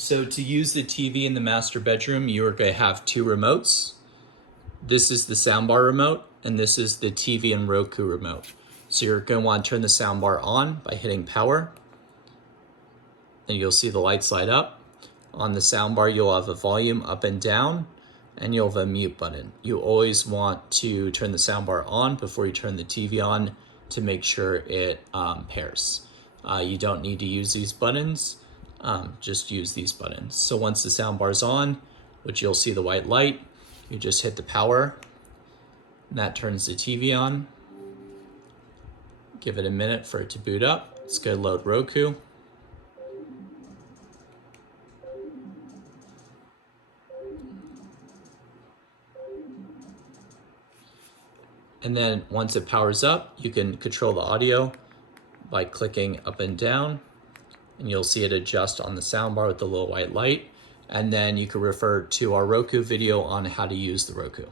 So to use the TV in the master bedroom, you are going to have two remotes. This is the soundbar remote, and this is the TV and Roku remote. So you're going to want to turn the soundbar on by hitting power. And you'll see the lights light up. On the soundbar, you'll have a volume up and down, and you'll have a mute button. You always want to turn the soundbar on before you turn the TV on to make sure it pairs. You don't need to use these buttons, just use these buttons. So once the soundbar's on, which you'll see the white light, you just hit the power, and that turns the TV on. Give it a minute for it to boot up. It's going to load Roku. And then once it powers up, you can control the audio by clicking up and down, and you'll see it adjust on the soundbar with the little white light. And then you can refer to our Roku video on how to use the Roku.